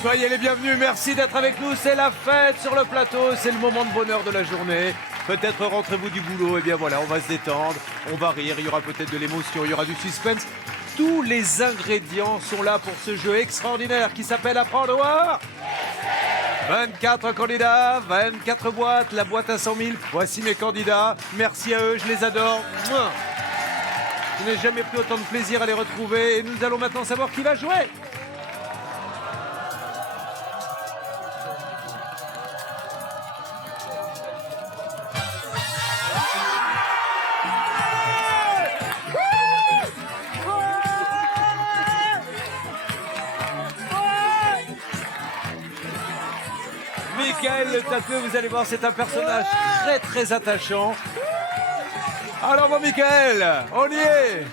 Soyez les bienvenus, merci d'être avec nous. C'est la fête sur le plateau, c'est le moment de bonheur de la journée. Peut-être rentrez-vous du boulot, et bien voilà, on va se détendre, on va rire, il y aura peut-être de l'émotion, il y aura du suspense. Tous les ingrédients sont là pour ce jeu extraordinaire qui s'appelle Apprendre à voir. 24 candidats, 24 boîtes, la boîte à 100 000. Voici mes candidats, merci à eux, je les adore. Mouah. Je n'ai jamais pris autant de plaisir à les retrouver et nous allons maintenant savoir qui va jouer. Michael le tatoué, vous allez voir, c'est un personnage très attachant. Alors bon Michael, on y est.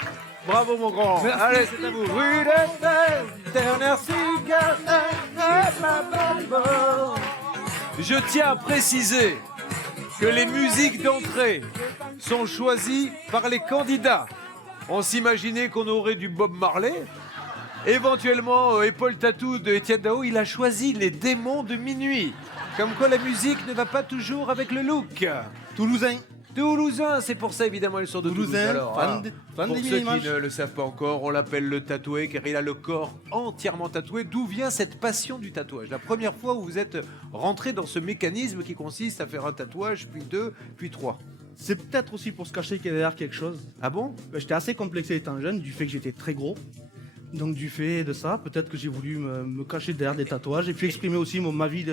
Bravo mon grand. Merci. Allez, c'est à vous. Rue de Je tiens à préciser que les musiques d'entrée sont choisies par les candidats. On s'imaginait qu'on aurait du Bob Marley. Éventuellement, Paul Tatou de Étienne Dao, il a choisi les démons de minuit. Comme quoi la musique ne va pas toujours avec le look. Toulousain. Toulousain, c'est pour ça évidemment ils sont de Toulouse. Toulousain, Alors, fan pour des ceux images. qui ne le savent pas encore, on l'appelle le tatoué car il a le corps entièrement tatoué. D'où vient cette passion du tatouage? La première fois où vous êtes rentré dans ce mécanisme qui consiste à faire un tatouage, puis deux, puis trois. C'est peut-être aussi pour se cacher qu'il y a derrière quelque chose. Ah bon? J'étais assez complexé étant jeune, du fait que j'étais très gros. Donc du fait de ça, peut-être que j'ai voulu me cacher derrière des tatouages et puis exprimer aussi ma vie.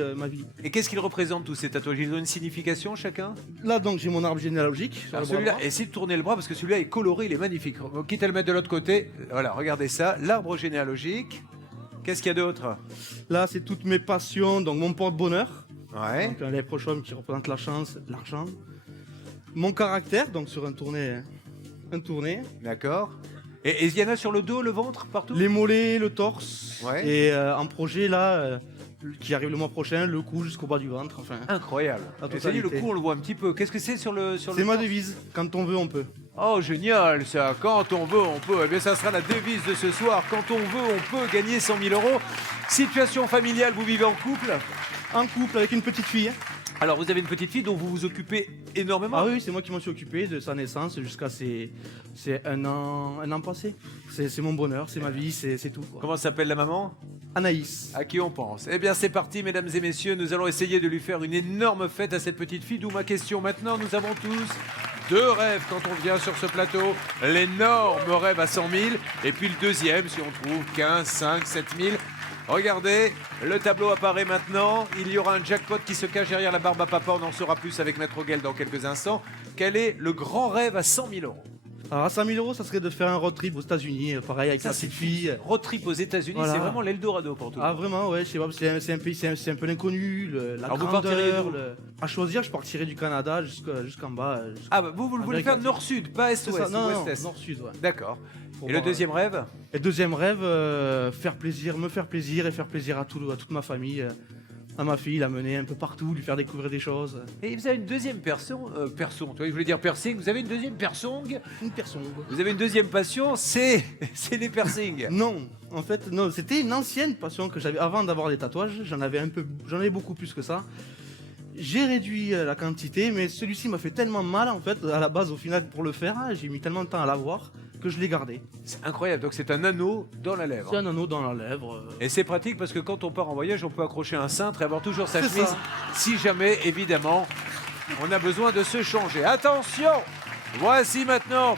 Et qu'est-ce qu'ils représentent tous ces tatouages? Ils ont une signification chacun? Là donc j'ai mon arbre généalogique. Sur Alors le bras celui-là, droit. essayez de tourner le bras parce que celui-là est coloré, il est magnifique. Quitte à le mettre de l'autre côté, voilà, regardez ça, l'arbre généalogique. Qu'est-ce qu'il y a d'autre? Là c'est toutes mes passions, donc mon porte-bonheur. Ouais. Donc un léprochaume qui représente la chance, l'argent. Mon caractère, donc sur un tourné. D'accord. Et il y en a sur le dos, le ventre, partout? Les mollets, le torse. Ouais. Et en projet là, qui arrive le mois prochain, le cou jusqu'au bas du ventre. Enfin, Incroyable. La Et ça dit, le totalité. coup, on le voit un petit peu. Qu'est-ce que c'est sur le c'est ma torse? devise. Quand on veut, on peut. Oh, génial, ça. Quand on veut, on peut. Eh bien, ça sera la devise de ce soir. Quand on veut, on peut gagner 100 000 €. Situation familiale, vous vivez en couple? En couple avec une petite fille. Alors, vous avez une petite fille dont vous vous occupez énormément? Ah oui, c'est moi qui m'en suis occupé de sa naissance jusqu'à c'est un an passé. C'est mon bonheur, c'est ma vie, c'est tout, quoi. Comment s'appelle la maman? Anaïs. À qui on pense? Eh bien, c'est parti, mesdames et messieurs. Nous allons essayer de lui faire une énorme fête à cette petite fille. D'où ma question maintenant. Nous avons tous deux rêves quand on vient sur ce plateau. L'énorme rêve à 100 000. Et puis le deuxième, si on trouve 15, 5, 7 000. Regardez, le tableau apparaît maintenant. Il y aura un jackpot qui se cache derrière la barbe à papa. On en saura plus avec Maître Auguel dans quelques instants. Quel est le grand rêve à 100 000 €? Alors à 100 000 €, ça serait de faire un road trip aux États-Unis, pareil avec Ça, ma c'est petite fille. Road trip aux États-Unis, Voilà. c'est vraiment l'Eldorado pour tout le Ah monde. vraiment, ouais, je sais pas, c'est un pays, c'est un peu l'inconnu, la Alors, vous partiriez grandeur. d'où? À choisir, je partirais du Canada jusqu'en bas. Ah, bah, vous le voulez faire Amérique nord-sud, pas C'est est-ouest, ça, non, ouest-est. nord-sud, ouais. D'accord. Pour Et le voir, deuxième rêve? Et deuxième rêve, me faire plaisir et faire plaisir à toute ma famille, à ma fille, la mener un peu partout, lui faire découvrir des choses. Et vous avez une deuxième personne, tu vois, je voulais dire piercing, vous avez une deuxième personne, Une personne. vous avez une deuxième passion, c'est les piercings. Non, en fait, non, c'était une ancienne passion que j'avais avant d'avoir des tatouages. J'en avais beaucoup plus que ça. J'ai réduit la quantité, mais celui-ci m'a fait tellement mal en fait à la base au final pour le faire. J'ai mis tellement de temps à l'avoir que je l'ai gardé. C'est incroyable, donc c'est un anneau dans la lèvre. C'est un anneau dans la lèvre. Et c'est pratique parce que quand on part en voyage, on peut accrocher un cintre et avoir toujours sa C'est chemise, ça. si jamais, évidemment, on a besoin de se changer. Attention, voici maintenant.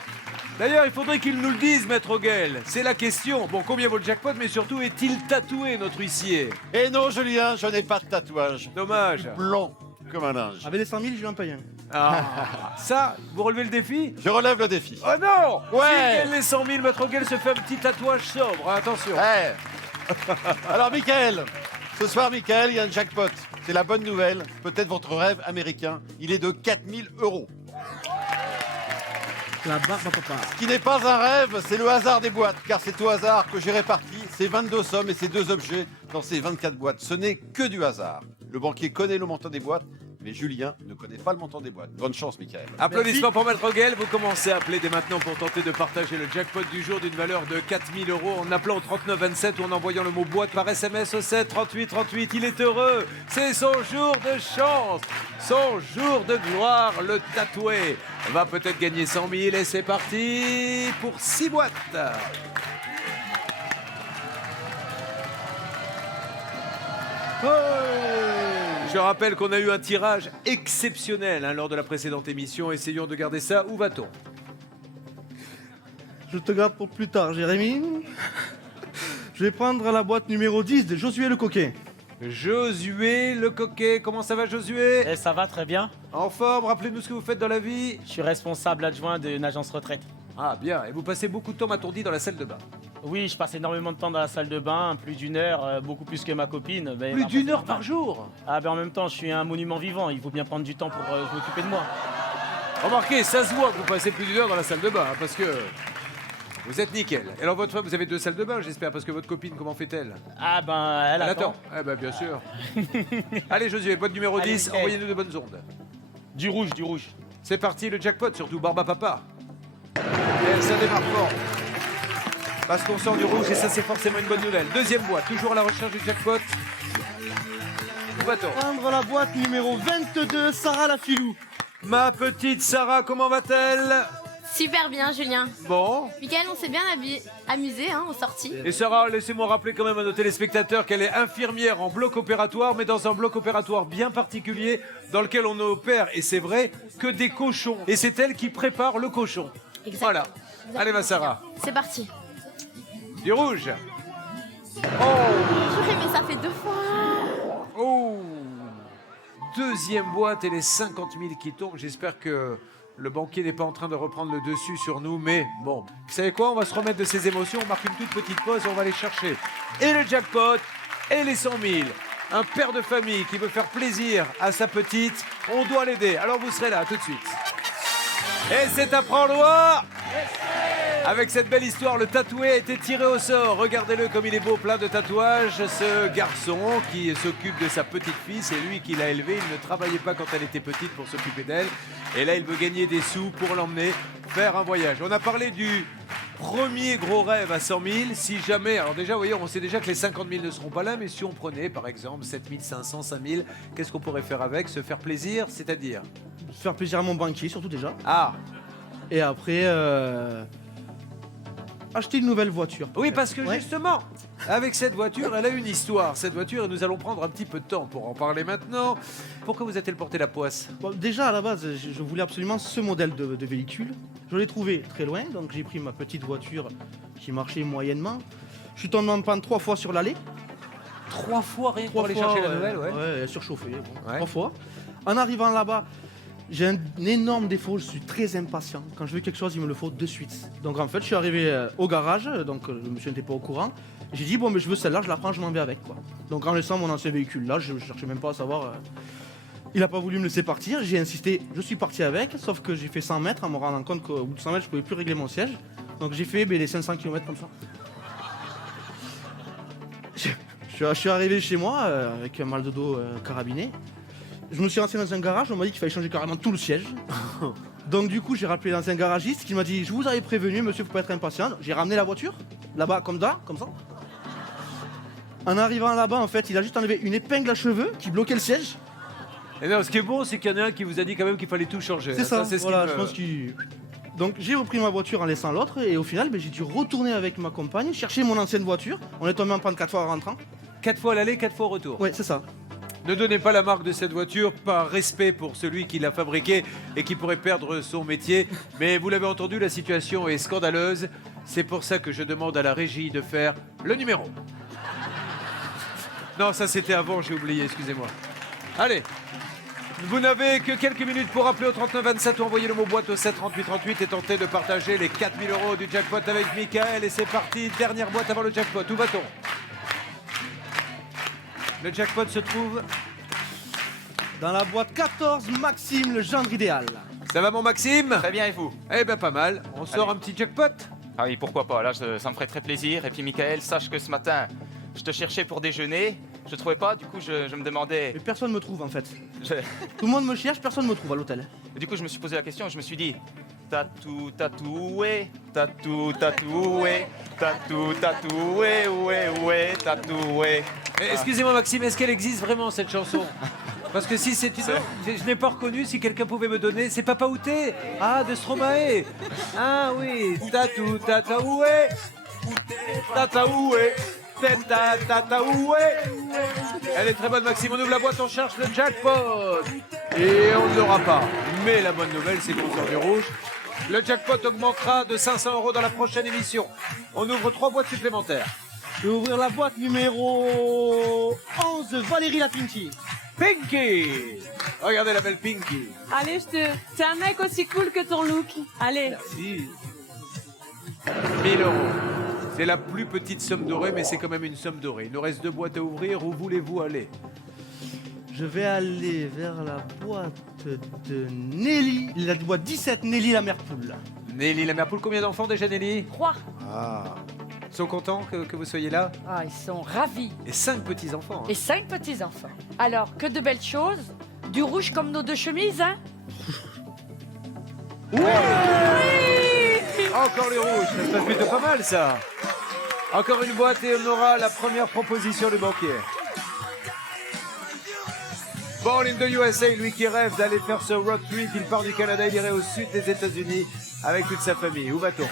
D'ailleurs, il faudrait qu'il nous le dise, Maître Auguel. C'est la question. Bon, combien vaut le jackpot, mais surtout, est-il tatoué, notre huissier? Et non, Julien, je n'ai pas de tatouage. Dommage. Blond comme un linge. Avec les 100 000, je lui en paye un. Ah, ça, vous relevez le défi? Je relève le défi. Oh non! Ouais. S'il gagne les 100 000, Maître Auguel se fait un petit tatouage sobre. Hein, attention. Eh. Alors, Michael, ce soir, Michael, il y a un jackpot. C'est la bonne nouvelle. Peut-être votre rêve américain. Il est de 4 000 €. La barbe à papa. Ce qui n'est pas un rêve, c'est le hasard des boîtes. Car c'est au hasard que j'ai réparti ces 22 sommes et ces deux objets dans ces 24 boîtes. Ce n'est que du hasard. Le banquier connaît le montant des boîtes, Mais Julien ne connaît pas le montant des boîtes. Bonne chance, Michael. Applaudissements pour Maître Guel. Vous commencez à appeler dès maintenant pour tenter de partager le jackpot du jour d'une valeur de 4 000 € en appelant au 3927 ou en envoyant le mot boîte par SMS au 7 38 38. Il est heureux. C'est son jour de chance. Son jour de gloire. Le tatoué va peut-être gagner 100 000 et c'est parti pour 6 boîtes. Je rappelle qu'on a eu un tirage exceptionnel lors de la précédente émission. Essayons de garder ça. Où va-t-on? Je te garde pour plus tard, Jérémy. Je vais prendre la boîte numéro 10 de Josué le Coquet. Josué le Coquet. Comment ça va, Josué? Eh, ça va très bien. En forme. Rappelez-nous ce que vous faites dans la vie. Je suis responsable adjoint d'une agence retraite. Ah, bien. Et vous passez beaucoup de temps, m'a-t-on dit, dans la salle de bain? Oui, je passe énormément de temps dans la salle de bain, plus d'une heure, beaucoup plus que ma copine. Mais Plus après, d'une c'est heure normal. par jour. Ah ben en même temps, je suis un monument vivant, il faut bien prendre du temps pour m'occuper de moi. Remarquez, ça se voit que vous passez plus d'une heure dans la salle de bain, parce que vous êtes nickel. Et alors, votre femme, vous avez 2 salles de bain, j'espère, parce que votre copine, comment fait-elle? Ah ben, elle Elle attend. attend. Eh ben, bien sûr. Allez, Josué, boîte numéro Allez, 10, Mickaël. envoyez-nous de bonnes ondes. Du rouge, du rouge. C'est parti, le jackpot, surtout Barba Papa. Et ça démarre fort. Parce qu'on sort du rouge et ça, c'est forcément une bonne nouvelle. Deuxième boîte, toujours à la recherche du jackpot. Où va-t-on? Prendre la boîte numéro 22, Sarah la Filou. Ma petite Sarah, comment va-t-elle? Super bien, Julien. Bon. Michael, on s'est bien amusé aux sorties. Et Sarah, laissez-moi rappeler quand même à nos téléspectateurs qu'elle est infirmière en bloc opératoire, mais dans un bloc opératoire bien particulier, dans lequel on opère, et c'est vrai, que des cochons. Et c'est elle qui prépare le cochon. Exact. Voilà. Allez, ma Sarah. C'est parti. Du rouge. Purée, mais ça fait 2 fois. Oh. Deuxième boîte et les 50 000 qui tombent. J'espère que le banquier n'est pas en train de reprendre le dessus sur nous. Mais bon, vous savez quoi? On va se remettre de ses émotions. On marque une toute petite pause et on va aller chercher et le jackpot et les 100 000. Un père de famille qui veut faire plaisir à sa petite. On doit l'aider. Alors vous serez là tout de suite. Et c'est à Prends-Loire. Avec cette belle histoire, le tatoué a été tiré au sort. Regardez-le comme il est beau, plein de tatouages. Ce garçon qui s'occupe de sa petite fille, c'est lui qui l'a élevée. Il ne travaillait pas quand elle était petite pour s'occuper d'elle. Et là, il veut gagner des sous pour l'emmener faire un voyage. On a parlé du premier gros rêve à 100 000. Si jamais, alors déjà, vous voyez, on sait déjà que les 50 000 ne seront pas là. Mais si on prenait, par exemple, 7 500, 5 000, qu'est-ce qu'on pourrait faire avec? Se faire plaisir, c'est-à-dire? Faire plaisir à mon banquier, surtout déjà. Ah, Et après, acheter une nouvelle voiture. oui, parce que Ouais. justement, avec cette voiture, elle a une histoire. Cette voiture, et nous allons prendre un petit peu de temps pour en parler maintenant. Pourquoi vous a-t-elle porté la poisse? Bon, déjà, à la base, je voulais absolument ce modèle de véhicule. Je l'ai trouvé très loin, donc j'ai pris ma petite voiture qui marchait moyennement. Je suis tombé en panne 3 fois sur l'allée. 3 fois rien pour 3 aller fois, chercher la nouvelle, ouais. Ouais, elle a surchauffé, bon, Ouais. 3 fois. En arrivant là-bas, j'ai un énorme défaut, je suis très impatient. Quand je veux quelque chose, il me le faut de suite. Donc en fait, je suis arrivé au garage, donc le monsieur n'était pas au courant. J'ai dit, bon, mais je veux celle-là, je la prends, je m'en vais avec, quoi. Donc en laissant mon ancien véhicule là, je cherchais même pas à savoir. Il n'a pas voulu me laisser partir, j'ai insisté, je suis parti avec, sauf que j'ai fait 100 mètres en me rendant compte qu'au bout de 100 mètres, je pouvais plus régler mon siège. Donc j'ai fait les 500 km comme ça. Je suis arrivé chez moi avec un mal de dos carabiné. Je me suis renseigné dans un garage, on m'a dit qu'il fallait changer carrément tout le siège. Donc du coup j'ai rappelé l'ancien garagiste qui m'a dit, je vous avais prévenu monsieur, faut pas être impatient. J'ai ramené la voiture, là-bas comme ça. En arrivant là-bas, en fait, il a juste enlevé une épingle à cheveux qui bloquait le siège. Et non, ce qui est bon, c'est qu'il y en a un qui vous a dit quand même qu'il fallait tout changer. C'est ça, c'est ce voilà, qui je me- pense qu'il... Donc j'ai repris ma voiture en laissant l'autre et au final j'ai dû retourner avec ma compagne, chercher mon ancienne voiture. On est tombé en panne 4 fois en rentrant. 4 fois à l'aller, 4 fois au retour. Ouais, c'est ça. Ne donnez pas la marque de cette voiture par respect pour celui qui l'a fabriquée et qui pourrait perdre son métier. Mais vous l'avez entendu, la situation est scandaleuse. C'est pour ça que je demande à la régie de faire le numéro. Non, ça c'était avant, j'ai oublié, excusez-moi. Allez, vous n'avez que quelques minutes pour appeler au 3927 ou envoyer le mot boîte au 7 38 38 et tenter de partager les 4 000 € du jackpot avec Michael. Et c'est parti, dernière boîte avant le jackpot. Où va-t-on? Le jackpot se trouve... Dans la boîte 14, Maxime, le gendre idéal. Ça va mon Maxime? Très bien, et vous? Eh ben pas mal. On sort Allez. un petit jackpot? Ah oui, pourquoi pas, là ça me ferait très plaisir. Et puis Michael, sache que ce matin, je te cherchais pour déjeuner je trouvais pas, du coup je me demandais. Mais personne me trouve en fait. je- Tout le monde me cherche, personne me trouve à l'hôtel. Du coup je me suis posé la question, je me suis dit tatou tatoué, tatou tatoué, tatou tatoué, ouais, tatoué. Excusez-moi Maxime, est-ce qu'elle existe vraiment cette chanson? Parce que si c'est une... Je n'ai pas reconnu, si quelqu'un pouvait me donner, c'est Papa Outé. Ah, de Stromae. Ah oui, tatou tataoué, tataoué, tataoué. Elle est très bonne Maxime, on ouvre la boîte, on cherche le jackpot. Et on ne l'aura pas. Mais la bonne nouvelle, c'est qu'on sort du rouge. Le jackpot augmentera de 500 € dans la prochaine émission. On ouvre 3 boîtes supplémentaires. Je vais ouvrir la boîte numéro 11, Valérie Lapinti. Pinky. Regardez la belle Pinky. Allez, t'es un mec aussi cool que ton look. Allez. Merci. 1000 €. C'est la plus petite somme dorée, mais c'est quand même une somme dorée. Il nous reste 2 boîtes à ouvrir. Où voulez-vous aller? Je vais aller vers la boîte de Nelly, la boîte 17, Nelly la mère poule. Nelly, la mère poule, combien d'enfants déjà, Nelly? 3. Ah. Ils sont contents que vous soyez là? Ah, ils sont ravis. Et 5 petits-enfants. Et 5 petits-enfants. Alors, que de belles choses. Du rouge comme nos 2 chemises, hein? Encore les rouges, ça se passe plutôt pas mal ça. Encore une boîte et on aura la première proposition du banquier. Born in the USA, lui qui rêve d'aller faire ce road trip, il part du Canada, il irait au sud des États-Unis avec toute sa famille. Où va-t-on?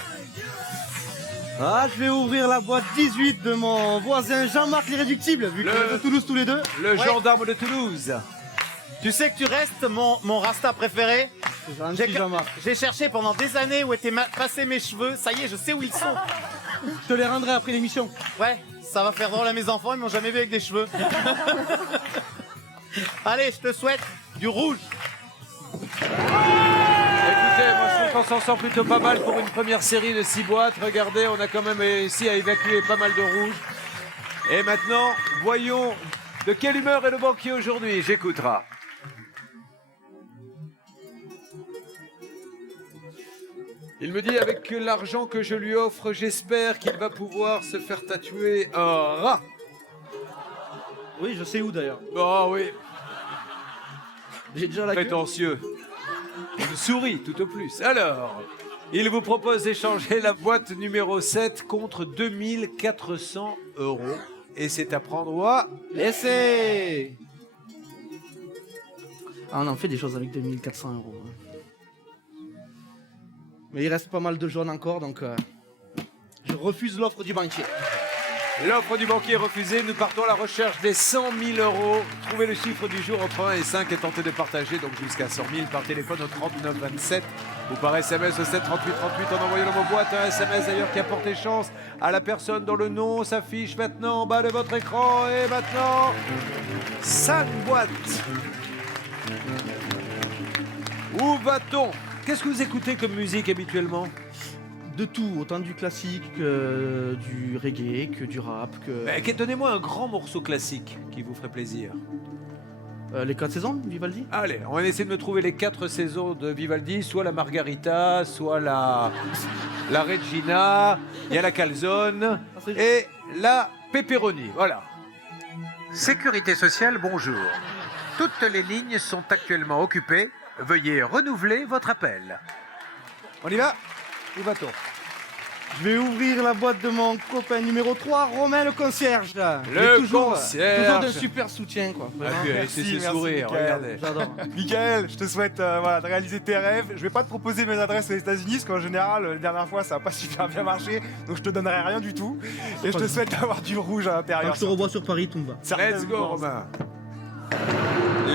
Ah, je vais ouvrir la boîte 18 de mon voisin Jean-Marc l'Irréductible, vu qu'on est de Toulouse tous les deux. Le gendarme de Toulouse. Tu sais que tu restes mon rasta préféré. Gentil Jean-Marc. J'ai cherché pendant des années où étaient passés mes cheveux. Ça y est, je sais où ils sont. Je te les rendrai après l'émission. Ouais, ça va faire drôle à mes enfants, ils m'ont jamais vu avec des cheveux. Allez, je te souhaite du rouge. Écoutez, moi je trouve qu'on s'en sort plutôt pas mal pour une première série de 6 boîtes. Regardez, on a quand même réussi à évacuer pas mal de rouge. Et maintenant, voyons de quelle humeur est le banquier aujourd'hui. J'écoutera. Il me dit avec l'argent que je lui offre, j'espère qu'il va pouvoir se faire tatouer un rat. Oui, je sais où d'ailleurs. Oh oui, J'ai déjà la queue. prétentieux. Une souris tout au plus. Alors, il vous propose d'échanger la boîte numéro 7 contre 2400 €. Et c'est à prendre ou à Laissez. Ah, on en fait des choses avec 2400 €. Mais il reste pas mal de jaunes encore, donc je refuse l'offre du banquier. L'offre du banquier est refusée. Nous partons à la recherche des 100 000 €. Trouvez le chiffre du jour entre 1 et 5 et tentez de partager donc jusqu'à 100 000 par téléphone au 39 27 ou par SMS au 7 38 38 en envoyant dans vos boîtes un SMS d'ailleurs qui apporte chance à la personne dont le nom s'affiche maintenant en bas de votre écran. Et maintenant, 5 boîtes. Où va-t-on? Qu'est-ce que vous écoutez comme musique habituellement? De tout, autant du classique que du reggae, que du rap, que... Donnez-moi un grand morceau classique qui vous ferait plaisir. les 4 saisons, Vivaldi. Allez, on va essayer de me trouver les 4 saisons de Vivaldi, soit la Margarita, soit la Regina, il y a la Calzone et la Pepperoni. Voilà. Sécurité sociale, bonjour. Toutes les lignes sont actuellement occupées. Veuillez renouveler votre appel. On y va? Où va-t-on? Je vais ouvrir la boîte de mon copain numéro 3, Romain le concierge. Le toujours, concierge. toujours d'un super soutien, quoi. Vraiment. C'est ses sourires, Mickaël. regardez. J'adore. Mickaël, je te souhaite de réaliser tes rêves. Je vais pas te proposer mes adresses aux États-Unis parce qu'en général, la dernière fois, ça n'a pas super bien marché. Donc je te donnerai rien du tout. Et je te souhaite d'avoir du rouge à Quand l'intérieur. je te revois sur Paris, tout me va. Let's Certainement. go, Romain.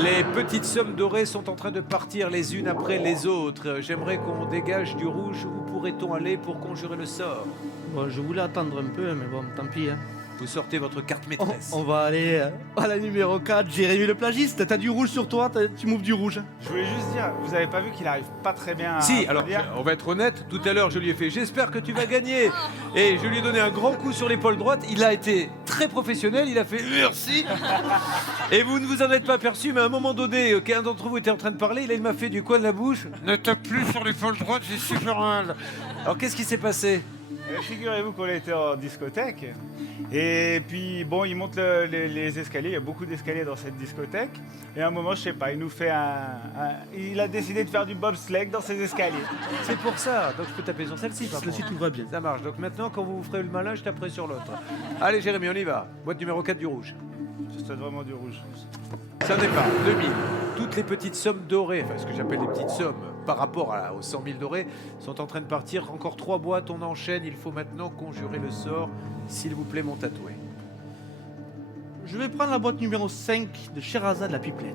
Les petites sommes dorées sont en train de partir les unes après les autres. J'aimerais qu'on dégage du rouge. Où pourrait-on aller pour conjurer le sort? Bon, je voulais attendre un peu, mais bon, tant pis. Hein. Vous sortez votre carte On, maîtresse. on va aller à la numéro 4, Jérémy le plagiste. T'as du rouge sur toi, tu m'ouvres du rouge. Je voulais juste dire, vous avez pas vu qu'il arrive pas très bien à. Si, alors, dire on va être honnête, tout à l'heure je lui ai fait « J'espère que tu vas gagner !» Et je lui ai donné un grand coup sur l'épaule droite, il a été très professionnel, il a fait « Merci !» Et vous ne vous en êtes pas aperçu, mais à un moment donné, qu'un d'entre vous était en train de parler, il m'a fait du coin de la bouche « Ne tape plus sur l'épaule droite, j'ai super mal !» Alors qu'est-ce qui s'est passé? Figurez-vous qu'on était en discothèque. Et puis, bon, il monte les escaliers. Il y a beaucoup d'escaliers dans cette discothèque. Et à un moment, je sais pas, il nous fait il a décidé de faire du bobsleigh dans ses escaliers. C'est pour ça, donc je peux taper sur celle-ci. par Celle-ci, contre. tout va bien. Ça marche. Donc maintenant, quand vous ferez le malin, je taperai sur l'autre. Allez, Jérémy, on y va. Boîte numéro 4 du rouge. C'est vraiment du rouge. Ça départ, 2000. Toutes les petites sommes dorées, enfin ce que j'appelle les petites sommes par rapport aux 100 000 dorés, sont en train de partir. Encore 3 boîtes, on enchaîne. Il faut maintenant conjurer le sort. S'il vous plaît, mon tatoué. Je vais prendre la boîte numéro 5 de Sherazade la pipelette.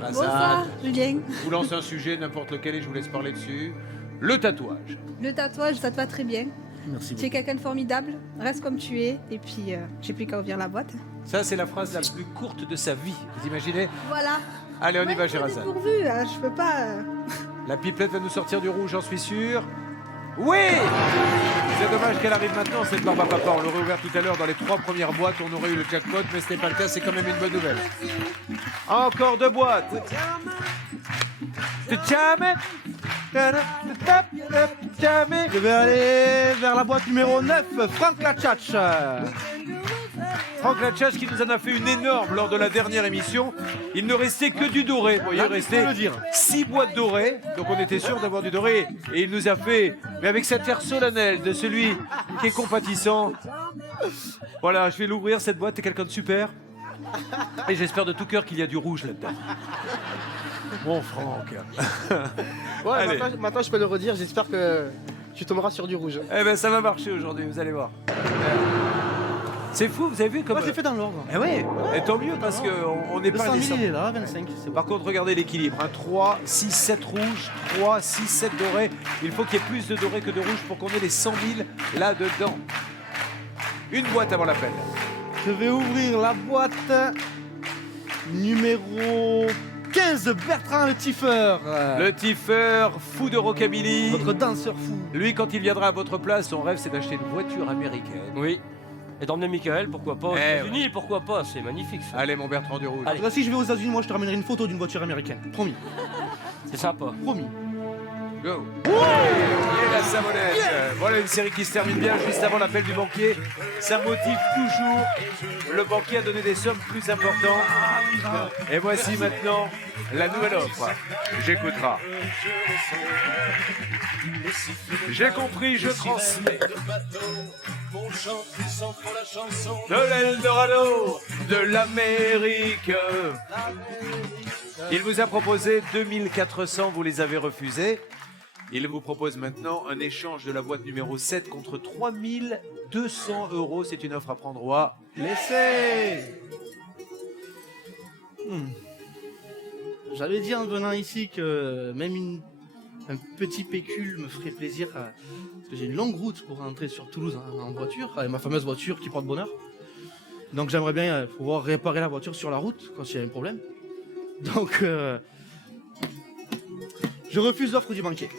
Bonsoir, Julien. Je vous lance un sujet, n'importe lequel, et je vous laisse parler dessus. Le tatouage. Le tatouage, ça te va très bien. Merci Tu es beaucoup. quelqu'un de formidable, reste comme tu es, et puis j'ai plus qu'à ouvrir la boîte. Ça, c'est la phrase la plus courte de sa vie. Vous imaginez? Voilà. Allez, on y Ouais, va, je suis Sherazade. dépourvue, hein, je peux pas. La pipelette va nous sortir du rouge, j'en suis sûr. Oui! C'est dommage qu'elle arrive maintenant, cette barbe à papa. On l'aurait ouvert tout à l'heure dans les 3 premières boîtes, on aurait eu le jackpot, mais ce n'est pas le cas, c'est quand même une bonne nouvelle. Encore 2 boîtes. Je vais aller vers la boîte numéro 9, Franck Lachach. Franck Lachach qui nous en a fait une énorme lors de la dernière émission. Il ne restait que du doré. Vous voyez, il restait 6 boîtes dorées. Donc on était sûr d'avoir du doré. Et il nous a fait, mais avec cet air solennel de celui qui est compatissant. Voilà, je vais l'ouvrir cette boîte. T'es quelqu'un de super. Et j'espère de tout cœur qu'il y a du rouge là-dedans. Bon, Franck. Ouais, Allez. maintenant je peux le redire, j'espère que tu tomberas sur du rouge. Eh ben ça va marcher aujourd'hui, vous allez voir. C'est fou, vous avez vu comme... Moi, je l'ai fait dans l'ordre. Eh ouais, et tant mieux parce qu'on n'est Le pas 100 000, indécent. il est là, 25. C'est bon. Par contre, regardez l'équilibre. 3, 6, 7 rouges, 3, 6, 7 dorés. Il faut qu'il y ait plus de dorés que de rouges pour qu'on ait les 100 000 là-dedans. Une boîte avant l'appel. Je vais ouvrir la boîte numéro 15, Bertrand le Tiffer. Le Tiffer, fou de rockabilly. Votre danseur fou. Lui, quand il viendra à votre place, son rêve, c'est d'acheter une voiture américaine. Oui. Et d'emmener Michael, pourquoi pas aux Eh États-Unis, pourquoi pas, c'est magnifique ça. Allez, mon Bertrand du rouge. Allez. Si je vais aux États-Unis, moi je te ramènerai une photo d'une voiture américaine. Promis. C'est sympa. Promis. Go. Et la savonnette. Voilà une série qui se termine bien juste avant l'appel du banquier. Ça motive toujours le banquier à donner des sommes plus importantes. Et voici maintenant la nouvelle offre. J'écouterai. J'ai compris, je transmets. De l'Eldorado, de l'Amérique. Il vous a proposé 2400, vous les avez refusés. Il vous propose maintenant un échange de la boîte numéro 7 contre 3200 €. C'est une offre à prendre au Laissez. J'avais dit en venant ici que même un petit pécule me ferait plaisir. Parce que j'ai une longue route pour rentrer sur Toulouse en voiture, avec ma fameuse voiture qui porte bonheur. Donc j'aimerais bien pouvoir réparer la voiture sur la route quand il y a un problème. Donc je refuse l'offre du banquier.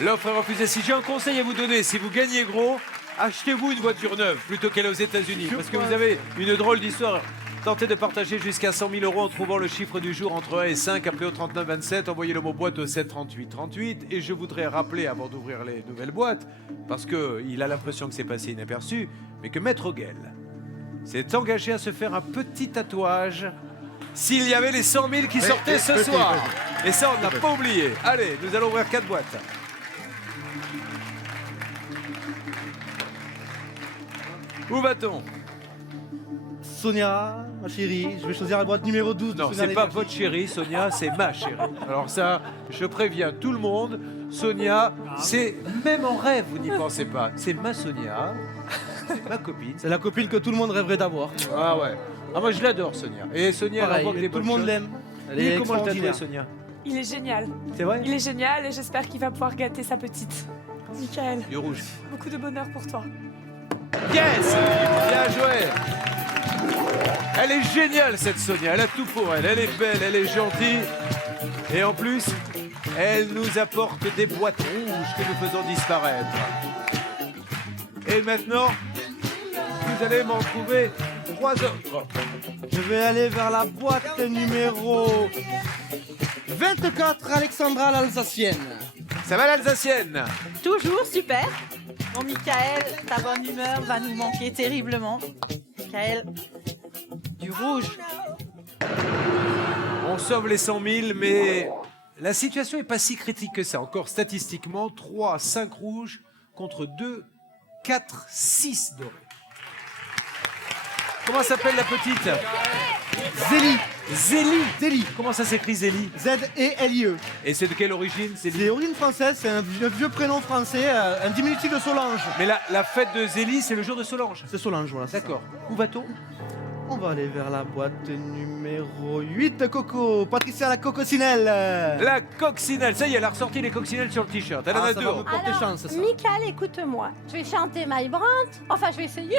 L'offre est refusée. Si j'ai un conseil à vous donner, si vous gagnez gros, achetez-vous une voiture neuve plutôt qu'aller aux États-Unis. Parce que vous avez une drôle d'histoire. Tentez de partager jusqu'à 100 000 € en trouvant le chiffre du jour entre 1 et 5. Appelez au 39 27, envoyez le mot boîte au 7 38 38. Et je voudrais rappeler, avant d'ouvrir les nouvelles boîtes, parce qu'il a l'impression que c'est passé inaperçu, mais que Maître Auguel s'est engagé à se faire un petit tatouage s'il y avait les 100 000 qui sortaient ce soir. Et ça, on n'a pas oublié. Allez, nous allons ouvrir 4 boîtes. Où va-t-on? Sonia, ma chérie, je vais choisir la boîte numéro 12. Non, c'est pas votre chérie, Sonia, c'est ma chérie. Alors ça, je préviens tout le monde, Sonia, c'est même en rêve, vous n'y pensez pas. C'est ma Sonia, c'est ma copine. C'est la copine que tout le monde rêverait d'avoir. Ah ouais. Ah moi je l'adore, Sonia. Et Sonia, Pareil, elle envoie que des tout le bonnes monde choses. l'aime. Elle Dis est comment je t'appelle, extraordinaire. Sonia? Il est génial. C'est vrai? Il est génial et j'espère qu'il va pouvoir gâter sa petite. Michael, Du rouge. beaucoup de bonheur pour toi. Yes! Bien joué! Elle est géniale cette Sonia, elle a tout pour elle. Elle est belle, elle est gentille. Et en plus, elle nous apporte des boîtes rouges que nous faisons disparaître. Et maintenant, vous allez m'en trouver 3 autres. Je vais aller vers la boîte numéro 24, Alexandra l'Alsacienne. Ça va l'Alsacienne? Toujours super. Bon, Michael, ta bonne humeur va nous manquer terriblement. Michael, du rouge. On sauve les 100 000, mais la situation n'est pas si critique que ça. Encore statistiquement, 3, 5 rouges contre 2, 4, 6 dorés. Comment s'appelle la petite? Zélie. Zélie. Comment ça s'écrit Zélie? Z-E-L-I-E. Et c'est de quelle origine? C'est d'origine française, c'est un vieux prénom français, un diminutif de Solange. Mais la fête de Zélie, c'est le jour de Solange. C'est Solange, voilà. D'accord. Où va-t-on? On va aller vers la boîte numéro 8, Coco. Patricia la coccinelle. La coccinelle. Ça y est, elle a ressorti les coccinelles sur le t-shirt. Elle en a deux. Ça va me porter chance, ça. Michael, écoute-moi. Je vais chanter My Brand. Enfin, je vais essayer.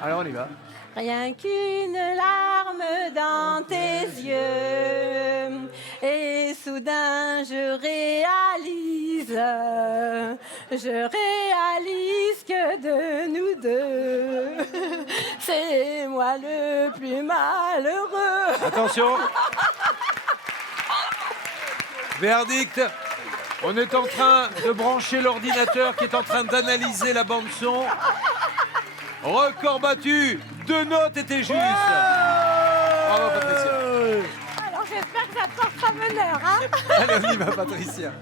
Alors, on y va. Rien qu'une larme dans tes yeux. Et soudain, je réalise que de nous deux, c'est moi le plus malheureux. Attention. Verdict. On est en train de brancher l'ordinateur qui est en train d'analyser la bande-son. Record battu. 2 notes étaient justes. Bravo, Patricia. Alors, j'espère que ça portera bonheur, hein. Allez, on y va, Patricia.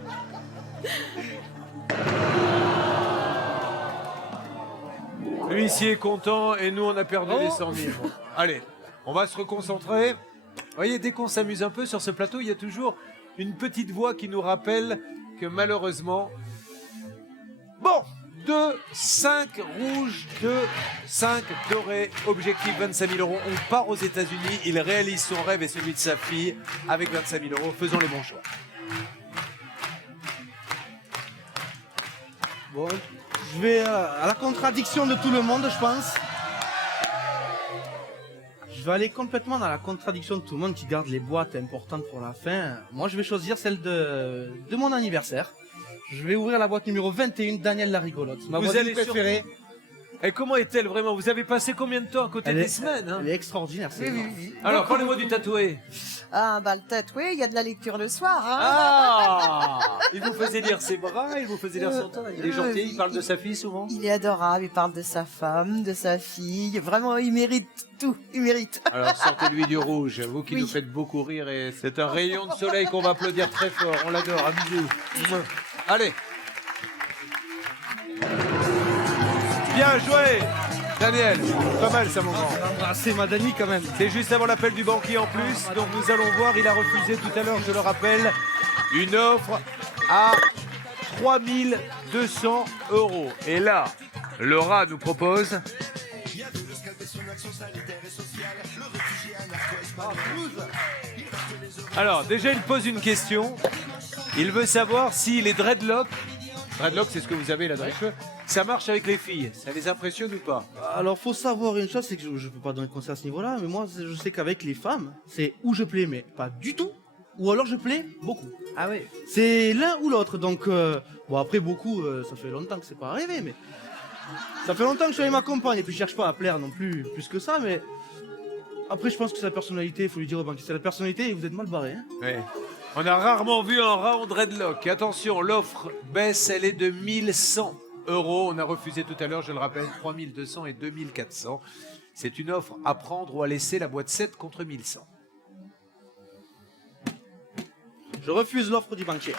L'huissier est content et nous, on a perdu les 100 000. Bon, allez, on va se reconcentrer. Vous voyez, dès qu'on s'amuse un peu sur ce plateau, il y a toujours une petite voix qui nous rappelle que malheureusement... Bon, 2, 5 rouges, 2, 5 dorés, objectif 25 000 €. On part aux États-Unis, il réalise son rêve et celui de sa fille avec 25 000 €. Faisons les bons choix. Bon, je vais à la contradiction de tout le monde, je pense. Je vais aller complètement dans la contradiction de tout le monde qui garde les boîtes importantes pour la fin. Moi, je vais choisir celle de mon anniversaire. Je vais ouvrir la boîte numéro 21, Daniel la rigolote. Ma voisine préférée. Et comment est-elle vraiment? Vous avez passé combien de temps à côté des semaines, hein? Elle est extraordinaire. Oui. Alors, parlez-moi du tatoué. Ah, bah le tatoué, il y a de la lecture le soir. Hein. Ah. Il vous faisait lire ses bras, il vous faisait lire son temps. Il est gentil, il parle de sa fille souvent. Il est adorable, il parle de sa femme, de sa fille. Vraiment, il mérite tout, il mérite. Alors, sortez-lui du rouge, vous qui nous faites beaucoup rire. Et c'est un rayon de soleil qu'on va applaudir très fort. On l'adore, amusez-vous. Allez. Bien joué, Daniel. Pas mal ça, moment. C'est ma Dani quand même. C'est juste avant l'appel du banquier en plus. Donc nous allons voir. Il a refusé tout à l'heure, je le rappelle, une offre à 3 200 €. Et là, Laura nous propose... Alors, déjà, il pose une question. Il veut savoir si les dreadlocks, c'est ce que vous avez là dans les cheveux, ça marche avec les filles. Ça les impressionne ou pas? Alors, faut savoir une chose, c'est que je peux pas donner de conseil à ce niveau-là, mais moi, je sais qu'avec les femmes, c'est où je plais, mais pas du tout, ou alors je plais beaucoup. Ah oui. C'est l'un ou l'autre, donc, bon, après, beaucoup, ça fait longtemps que c'est pas arrivé, mais... Ça fait longtemps que je suis avec ma compagne, et puis je cherche pas à plaire non plus, plus que ça, mais... Après, je pense que c'est la personnalité, il faut lui dire au banquier, c'est la personnalité, et vous êtes mal barré, hein. Ouais. On a rarement vu un round dreadlock. Attention, l'offre baisse, elle est de 1100 €. On a refusé tout à l'heure, je le rappelle, 3200 et 2400. C'est une offre à prendre ou à laisser, la boîte 7 contre 1100. Je refuse l'offre du banquier.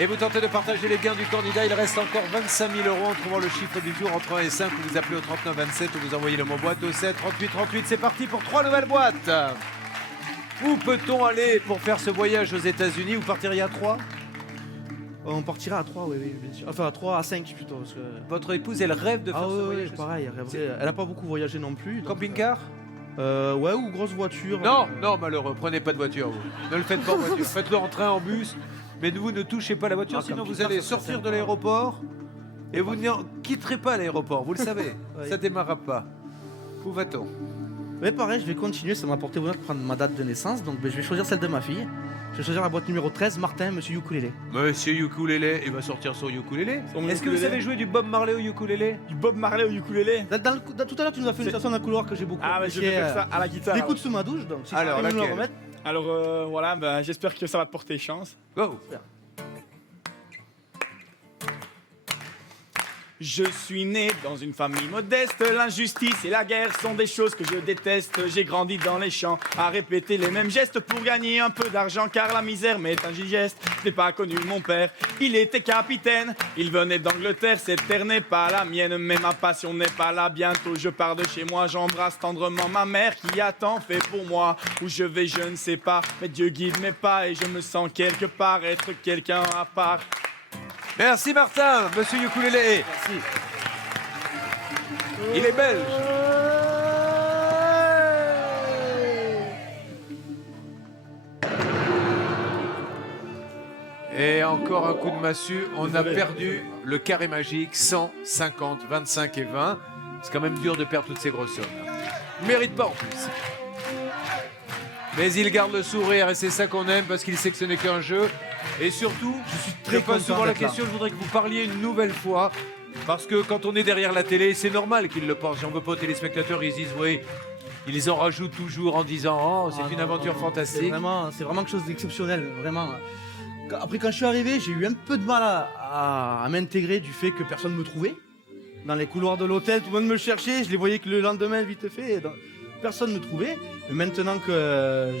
Et vous tentez de partager les gains du candidat. Il reste encore 25 000 € en trouvant le chiffre du jour entre 1 et 5. Vous appelez au 39 27 ou vous envoyez le mot boîte au 7 38 38. C'est parti pour 3 nouvelles boîtes. Où peut-on aller pour faire ce voyage aux États-Unis? Vous partiriez à 3? On partira à 3, oui, bien sûr. Enfin, à 3, à 5 plutôt. Parce que... Votre épouse, elle rêve de faire ce voyage? Pareil, elle rêverait. Elle n'a pas beaucoup voyagé non plus. Camping-car? Ouais, ou grosse voiture. Non, malheureux, prenez pas de voiture, vous. Ne le faites pas en voiture, faites-le en train, en bus. Mais vous ne touchez pas la voiture, sinon vous allez sortir de l'aéroport et vous ne quitterez pas l'aéroport, vous le savez. Ça démarra pas. Où va-t-on? Mais pareil, je vais continuer, ça m'a apporté bonheur de prendre ma date de naissance, donc je vais choisir celle de ma fille. Je vais choisir la boîte numéro 13, Martin, Monsieur Ukulélé. Monsieur Ukulélé, il va sortir son ukulélé. Est-ce que vous savez jouer du Bob Marley au ukulélé? Du Bob Marley au ukulélé? Tout à l'heure, tu nous as fait une chanson d'un couloir que j'ai beaucoup apprécié. Ah, mais je vais faire ça à la guitare. J'écoute sous ma douche, donc si alors, tu peux nous la remettre. Alors, voilà, ben, j'espère que ça va te porter chance. Go! Je suis né dans une famille modeste, l'injustice et la guerre sont des choses que je déteste. J'ai grandi dans les champs à répéter les mêmes gestes pour gagner un peu d'argent car la misère m'est indigeste. Je n'ai pas connu mon père, il était capitaine, il venait d'Angleterre, cette terre n'est pas la mienne, mais ma passion n'est pas là. Bientôt je pars de chez moi, j'embrasse tendrement ma mère qui a tant fait pour moi. Où je vais je ne sais pas, mais Dieu guide mes pas et je me sens quelque part être quelqu'un à part. Merci Martin, monsieur Ukulélé. Merci. Il est belge. Et encore un coup de massue, on a perdu le carré magique, 100, 50, 25 et 20. C'est quand même dur de perdre toutes ces grosses sommes. Il mérite pas en plus. Mais il garde le sourire et c'est ça qu'on aime parce qu'il sait que ce n'est qu'un jeu. Et surtout, je pose souvent la question, je voudrais que vous parliez une nouvelle fois. Parce que quand on est derrière la télé, c'est normal qu'ils le pensent. Si on ne veut pas aux téléspectateurs, ils disent oui. Ils en rajoutent toujours en disant oh, c'est une aventure fantastique. C'est vraiment quelque chose d'exceptionnel, vraiment. Après, quand je suis arrivé, j'ai eu un peu de mal à m'intégrer du fait que personne ne me trouvait. Dans les couloirs de l'hôtel, tout le monde me cherchait, je les voyais que le lendemain, vite fait. Personne ne me trouvait. Mais maintenant que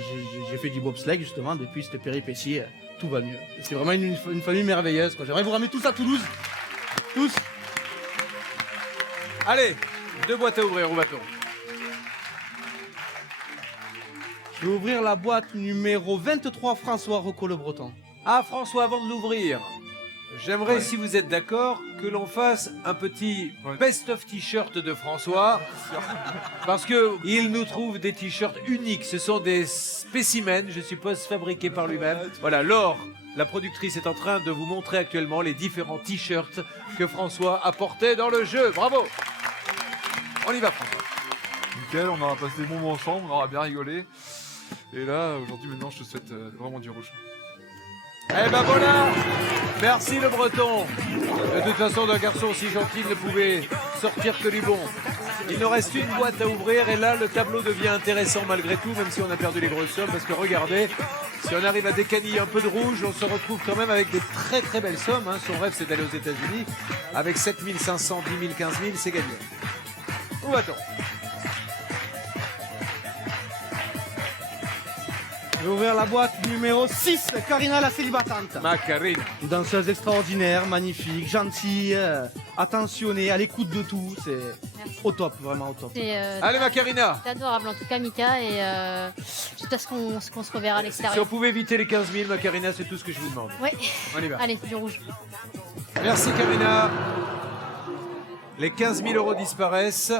j'ai fait du bobsleigh, justement, depuis cette péripétie, tout va mieux. C'est vraiment une famille merveilleuse. J'aimerais vous ramener tous à Toulouse. Tous. Allez, 2 boîtes à ouvrir, où va-t-on? Je vais ouvrir la boîte numéro 23, François Rocco Le Breton. Ah, François, avant de l'ouvrir, j'aimerais, si vous êtes d'accord, que l'on fasse un petit best-of t-shirt de François. Parce qu'il nous trouve des t-shirts uniques. Ce sont des spécimens, je suppose, fabriqués par lui-même. Voilà, Laure, la productrice, est en train de vous montrer actuellement les différents t-shirts que François a portés dans le jeu. Bravo! On y va, François. Nickel, on aura passé des moments ensemble, on aura bien rigolé. Et là, aujourd'hui, maintenant, je te souhaite vraiment du rouge. Eh ben voilà! Merci le Breton. De toute façon, d'un garçon aussi gentil ne pouvait sortir que du bon. Il nous reste une boîte à ouvrir et là, le tableau devient intéressant malgré tout, même si on a perdu les grosses sommes. Parce que regardez, si on arrive à décaniller un peu de rouge, on se retrouve quand même avec des très très belles sommes. Hein. Son rêve, c'est d'aller aux États-Unis. Avec 7 500, 10 000, 15 000, c'est gagné. Où va-t-on? Je vais ouvrir la boîte numéro 6, Karina la célibatante. Ma Karine. Une danseuse extraordinaire, magnifique, gentille, attentionnée, à l'écoute de tout. C'est au top, vraiment au top. Allez, ma Karina. C'est adorable en tout cas, Mika, et j'espère qu'on se reverra à Si l'extérieur. on pouvait éviter les 15 000, ma Karina, c'est tout ce que je vous demande. Oui. On y va. Allez, du rouge. Merci, Karina. Les 15 000 € disparaissent.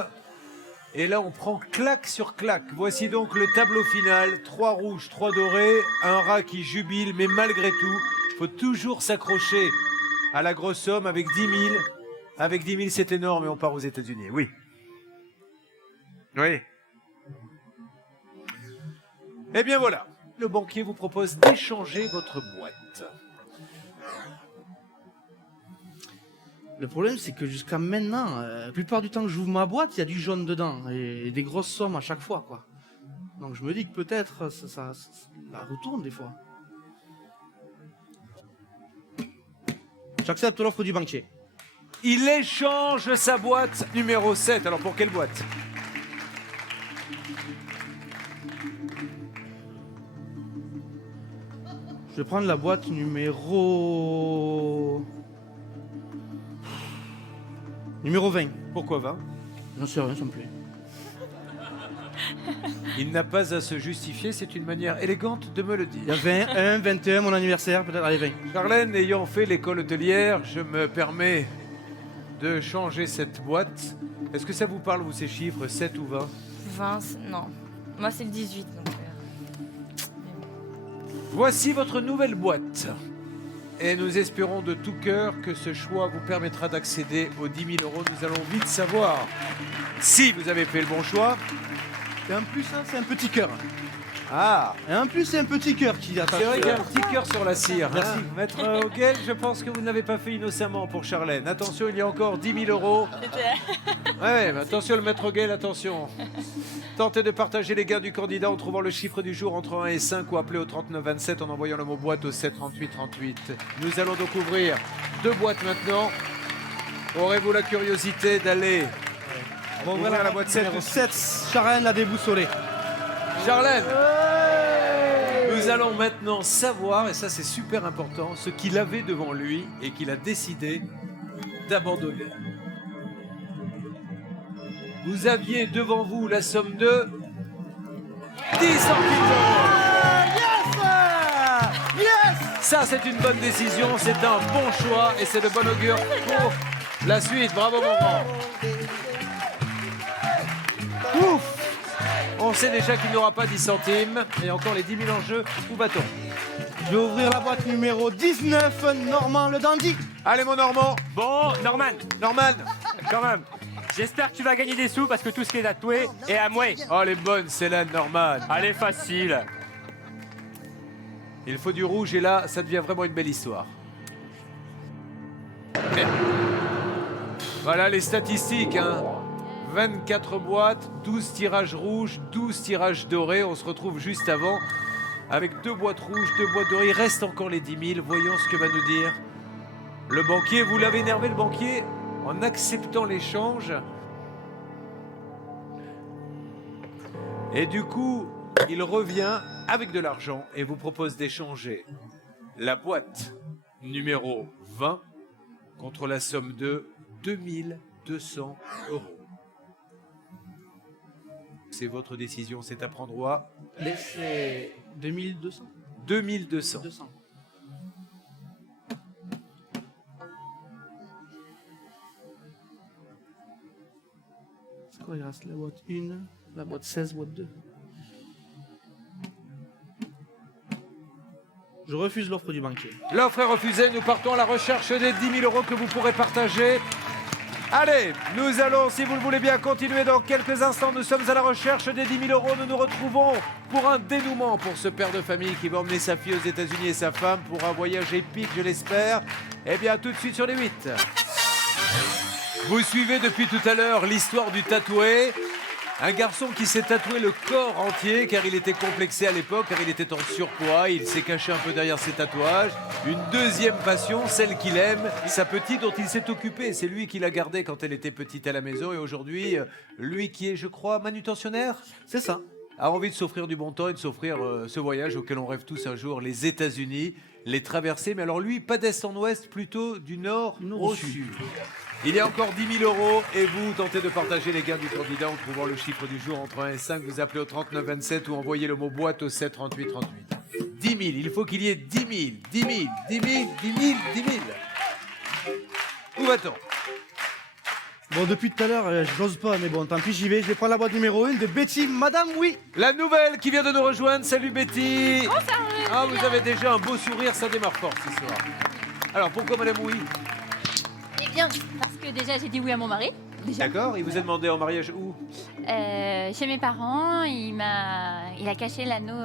Et là, on prend claque sur claque. Voici donc le tableau final. 3 rouges, 3 dorés, un rat qui jubile, mais malgré tout, il faut toujours s'accrocher à la grosse somme avec 10 000. Avec 10 000, c'est énorme et on part aux États-Unis. Oui. Oui. Eh bien voilà, le banquier vous propose d'échanger votre boîte. Le problème, c'est que jusqu'à maintenant, la plupart du temps que j'ouvre ma boîte, il y a du jaune dedans et des grosses sommes à chaque fois, quoi. Donc je me dis que peut-être ça la retourne des fois. J'accepte l'offre du banquier. Il échange sa boîte numéro 7. Alors pour quelle boîte? Je vais prendre la boîte numéro 20. Pourquoi 20? J'en sais rien, ça me plaît. Il n'a pas à se justifier, c'est une manière élégante de me le dire. Il y a 21, 21, mon anniversaire, peut-être, allez 20. Charlène, ayant fait l'école hôtelière, je me permets de changer cette boîte. Est-ce que ça vous parle, vous, ces chiffres, 7 ou 20? 20, non. Moi, c'est le 18. Donc, Voici votre nouvelle boîte. Et nous espérons de tout cœur que ce choix vous permettra d'accéder aux 10 000 €. Nous allons vite savoir si vous avez fait le bon choix. Et en plus, hein, c'est un petit cœur. Ah. Et en plus, c'est un petit cœur qui attache. C'est vrai qu'il y a un petit cœur sur la cire. Merci. Hein. Maître Auquel, je pense que vous n'avez pas fait innocemment pour Charlène. Attention, il y a encore 10 000 €. Ouais, mais attention, le maître Auquel, attention. Tentez de partager les gains du candidat en trouvant le chiffre du jour entre 1 et 5 ou appelez au 39 27 en envoyant le mot boîte au 7 38 38. Nous allons donc ouvrir 2 boîtes maintenant. Aurez-vous la curiosité d'aller On va ouvrir la boîte 7 numéro 7, Charlène la déboussolée. Charlène, nous allons maintenant savoir, et ça c'est super important, ce qu'il avait devant lui et qu'il a décidé d'abandonner. Vous aviez devant vous la somme de 10 centimes d'euros. Yes! Ça c'est une bonne décision, c'est un bon choix et c'est de bon augure pour la suite. Bravo mon grand. Ouf! On sait déjà qu'il n'y aura pas 10 centimes et encore les 10 000 en jeu. Où va-t-on? Je vais ouvrir la boîte numéro 19, Normand le dandy. Allez mon Normand. Bon, Norman, Norman. quand même. J'espère que tu vas gagner des sous parce que tout ce qui est tatoué est à moi. Oh les bonnes, c'est là Norman. Allez, facile. Il faut du rouge et là, ça devient vraiment une belle histoire. Mais... Voilà les statistiques, hein. 24 boîtes, 12 tirages rouges, 12 tirages dorés. On se retrouve juste avant avec 2 boîtes rouges, 2 boîtes dorées. Il reste encore les 10 000. Voyons ce que va nous dire le banquier. Vous l'avez énervé le banquier en acceptant l'échange. Et du coup, il revient avec de l'argent et vous propose d'échanger la boîte numéro 20 contre la somme de 2200 €. C'est votre décision, c'est à prendre au Laissez 2200. 2200. 200. C'est quoi, il reste la boîte 1, la boîte 16, boîte 2. Je refuse l'offre du banquier. L'offre est refusée, nous partons à la recherche des 10 000 € que vous pourrez partager. Allez, nous allons, si vous le voulez bien, continuer dans quelques instants. Nous sommes à la recherche des 10 000 €. Nous nous retrouvons pour un dénouement pour ce père de famille qui va emmener sa fille aux États-Unis et sa femme pour un voyage épique, je l'espère. Eh bien, tout de suite sur les 8. Vous suivez depuis tout à l'heure l'histoire du tatoué. Un garçon qui s'est tatoué le corps entier car il était complexé à l'époque, car il était en surpoids, il s'est caché un peu derrière ses tatouages. Une deuxième passion, celle qu'il aime, sa petite dont il s'est occupé. C'est lui qui l'a gardée quand elle était petite à la maison et aujourd'hui, lui qui est, je crois, manutentionnaire, c'est ça, a envie de s'offrir du bon temps et de s'offrir ce voyage auquel on rêve tous un jour, les États-Unis, les traverser. Mais alors lui, pas d'est en ouest, plutôt du nord au sud. Il y a encore 10 000 € et vous tentez de partager les gains du candidat en trouvant le chiffre du jour entre 1 et 5. Vous appelez au 39 27 ou envoyez le mot boîte au 7 38 38. 10 000, il faut qu'il y ait 10 000, 10 000, 10 000, 10 000, 10 000. Où va-t-on? Bon, depuis tout à l'heure, j'ose pas, mais bon, tant pis, j'y vais. Je vais prendre la boîte numéro 1 de Betty, Madame Oui. La nouvelle qui vient de nous rejoindre. Salut Betty. Oh, ça Ah, vous avez déjà un beau sourire, ça démarre fort ce soir. Alors, pourquoi Madame Oui? Eh bien, parce que déjà j'ai dit oui à mon mari. D'accord, il vous a demandé en mariage où? Chez mes parents, il a caché l'anneau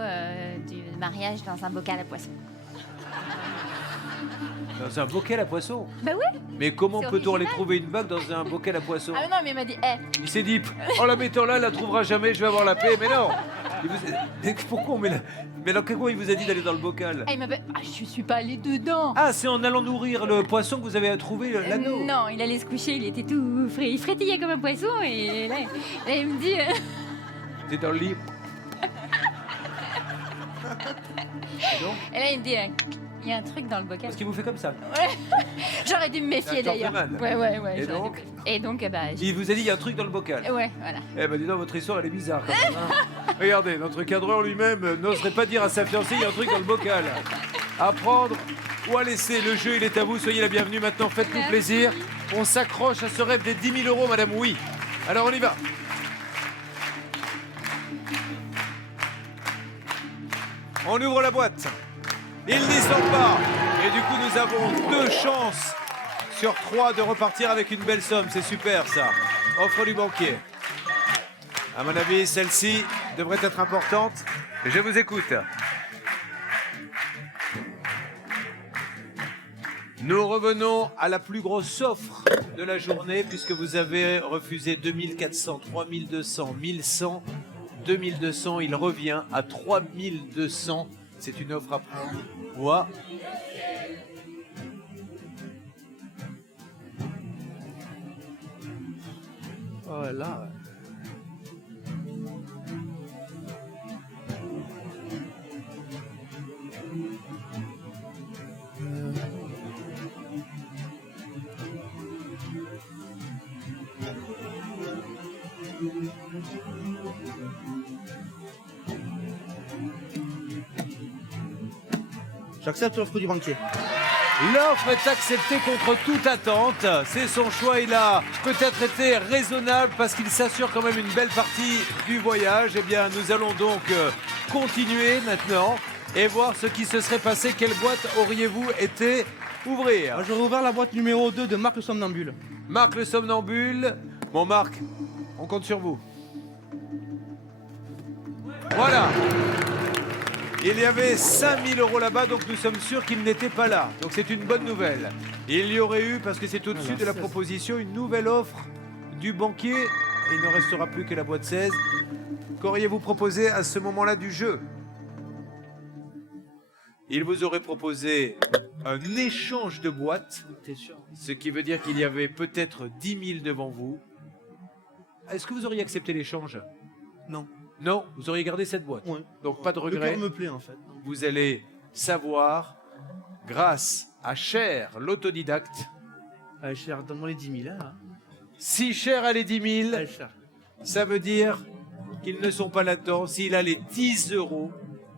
du mariage dans un bocal à poisson. Dans un bocal à poisson? Bah oui. Mais comment C'est peut-on aller original. trouver une bague dans un bocal à poisson? Ah non, mais il m'a dit, Il s'est dit, en la mettant là, elle la trouvera jamais, je vais avoir la paix. Mais non. Mais pourquoi on met la... Mais alors pourquoi il vous a dit d'aller dans le bocal? Ah, il m'a fait, ah, je suis pas allée dedans. Ah, c'est en allant nourrir le poisson que vous avez trouvé l'anneau? Non, il allait se coucher, il était tout frais. Il frétillait comme un poisson et là il me dit... T'es dans le lit. Et là il me dit, il y a un truc dans le bocal. Parce qu'il vous fait comme ça. Ouais. J'aurais dû me méfier C'est un d'ailleurs. gentleman. Ouais. Et j'aurais donc dû- Et donc, bah... Il vous a dit, il y a un truc dans le bocal. Ouais, voilà. Eh ben dis donc, votre histoire elle est bizarre quand même. Hein. Regardez, notre cadreur lui-même n'oserait pas dire à sa fiancée, il y a un truc dans le bocal. À prendre ou à laisser, le jeu il est à vous, soyez la bienvenue maintenant, faites-nous plaisir. On s'accroche à ce rêve des 10 000 €, Madame Oui. Alors on y va. On ouvre la boîte. Il n'y sort pas. Et du coup nous avons 2 chances sur 3 de repartir avec une belle somme, c'est super ça. Offre du banquier. À mon avis, celle-ci devrait être importante. Je vous écoute. Nous revenons à la plus grosse offre de la journée puisque vous avez refusé 2400, 3200, 1100, 2200. Il revient à 3200. C'est une offre à prendre. Ouah. Ouais, là, ouais. J'accepte l'offre du banquier. L'offre est acceptée contre toute attente. C'est son choix. Il a peut-être été raisonnable parce qu'il s'assure quand même une belle partie du voyage. Eh bien, nous allons donc continuer maintenant et voir ce qui se serait passé. Quelle boîte auriez-vous été ouvrir? J'aurais ouvert la boîte numéro 2 de Marc le Somnambule. Marc le Somnambule. Bon, Marc, on compte sur vous. Voilà. Il y avait 5000 € là-bas, donc nous sommes sûrs qu'il n'était pas là. Donc c'est une bonne nouvelle. Il y aurait eu, parce que c'est au-dessus de la proposition, une nouvelle offre du banquier. Et il ne restera plus que la boîte 16. Qu'auriez-vous proposé à ce moment-là du jeu? Il vous aurait proposé un échange de boîtes. Ce qui veut dire qu'il y avait peut-être 10 000 devant vous. Est-ce que vous auriez accepté l'échange? Non. Non, vous auriez gardé cette boîte. Ouais. Donc pas de Le regret. cœur me plaît en fait. Vous allez savoir, grâce à Cher, l'autodidacte. Allez, Cher, donne-moi les 10 000 là. Si Cher a les 10 000, Allez, Cher. ça veut dire qu'ils ne sont pas là-dedans. S'il a les 10 €,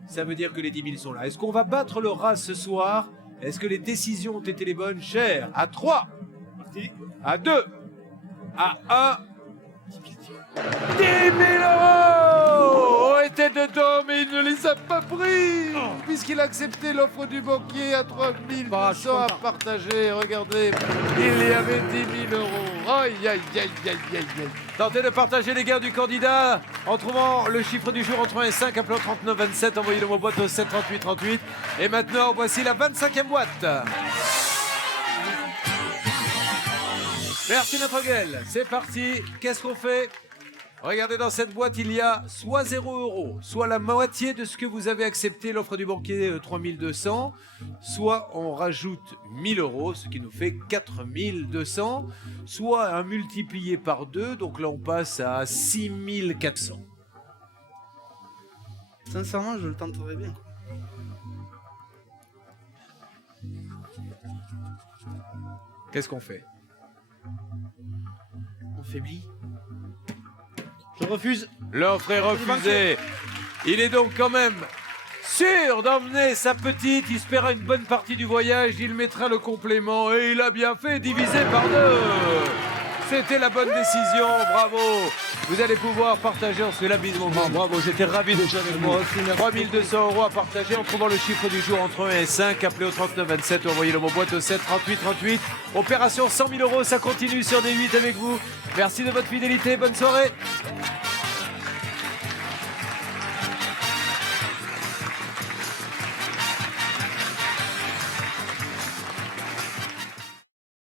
ça veut dire que les 10 000 sont là. Est-ce qu'on va battre le rat ce soir? Est-ce que les décisions ont été les bonnes? Cher, à 3, à 2, à 1. 10 000 € ont été dedans, mais il ne les a pas pris, puisqu'il a accepté l'offre du banquier à 3 200 à partager. Regardez, il y avait 10 000 €. Aïe, aïe, aïe, aïe, aïe, aïe. Tentez de partager les gains du candidat en trouvant le chiffre du jour entre 1 et 5, appelant 39 27, envoyez-le en boîte au 7 38 38. Et maintenant, voici la 25e boîte. Merci notre gueule. C'est parti. Qu'est-ce qu'on fait? Regardez, dans cette boîte, il y a soit 0 €, soit la moitié de ce que vous avez accepté, l'offre du banquier 3200, soit on rajoute 1000 €, ce qui nous fait 4200, soit un multiplié par 2, donc là on passe à 6400. Sincèrement, je le tenterai bien. Qu'est-ce qu'on fait? On faiblit. Je refuse. L'offre est refusée. Il est donc quand même sûr d'emmener sa petite. Il se paiera une bonne partie du voyage. Il mettra le complément et il a bien fait, divisé par 2. C'était la bonne décision. Bravo. Vous allez pouvoir partager. On se fait la bise, mon grand. Bravo. J'étais ravi d'être avec vous. 3 200 € à partager en trouvant le chiffre du jour entre 1 et 5. Appelez au 39 27 ou envoyez-le en boîte au 7 38 38. Opération 100 000 €. Ça continue sur D8 avec vous. Merci de votre fidélité. Bonne soirée.